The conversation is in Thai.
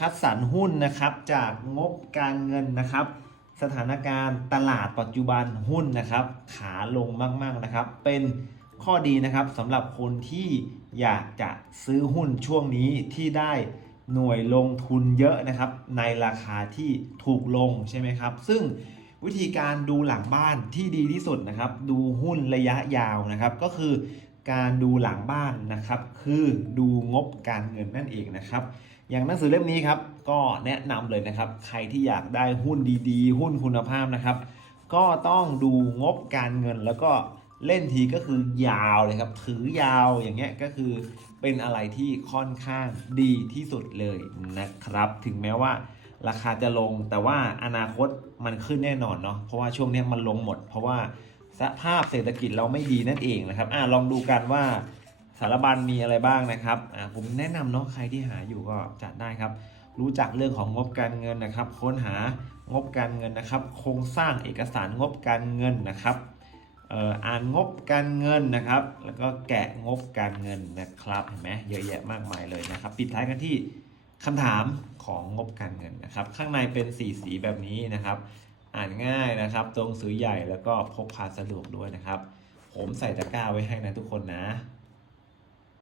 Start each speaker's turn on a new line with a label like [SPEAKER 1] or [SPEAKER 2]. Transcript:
[SPEAKER 1] คัดสรรหุ้นนะครับจากงบการเงินนะครับ สถานการณ์ตลาดปัจจุบันหุ้นนะครับ ขาลงมากๆนะครับ เป็นข้อดีนะครับสำหรับคนที่อยากจะซื้อหุ้นช่วงนี้ที่ได้หน่วยลงทุนเยอะนะครับ ในราคาที่ถูกลงใช่ไหมครับ ซึ่งวิธีการดูหลังบ้านที่ดีที่สุดนะครับ ดูหุ้นระยะยาวนะครับ ก็คือการดูหลังบ้านนะครับ คือดูงบการเงินนั่นเองนะครับ อย่างหนังสือเล่มนี้ครับก็แนะนำเลยนะครับ ใครที่อยากได้หุ้นดีๆ หุ้นคุณภาพนะครับ ก็ต้องดูงบการเงินแล้วก็เล่นทีก็คือยาวเลยครับ ถือยาวอย่างเงี้ยก็คือเป็นอะไรที่ค่อนข้างดีที่สุดเลยนะครับ ถึงแม้ว่าราคาจะลงแต่ว่าอนาคตมันขึ้นแน่นอนเนาะเพราะว่าช่วงนี้มันลงหมด เพราะว่าสภาพเศรษฐกิจเราไม่ดีนั่นเองนะครับอะลองดูกันว่า สารบัญมีอะไรบ้างนะครับผมแนะนำเนาะใครที่หาอยู่ก็จัดได้ครับ รู้จักเรื่องของงบการเงินนะครับ ค้นหางบการเงินนะครับ โครงสร้างเอกสารงบการเงินนะครับอ่ออ่านงบการเงินนะครับ แล้วก็แกะงบการเงินนะครับเห็นไหมเยอะแยะมากมายเลยนะครับ ปิดท้ายกันที่คำถามของงบการเงินนะครับ ข้างในเป็นสีสีแบบนี้นะครับ อ่านง่ายนะครับตัวหนังสือใหญ่แล้วก็พกพาสะดวกด้วยนะครับ ผมใส่ตะกร้าไว้ให้นะทุกคนนะ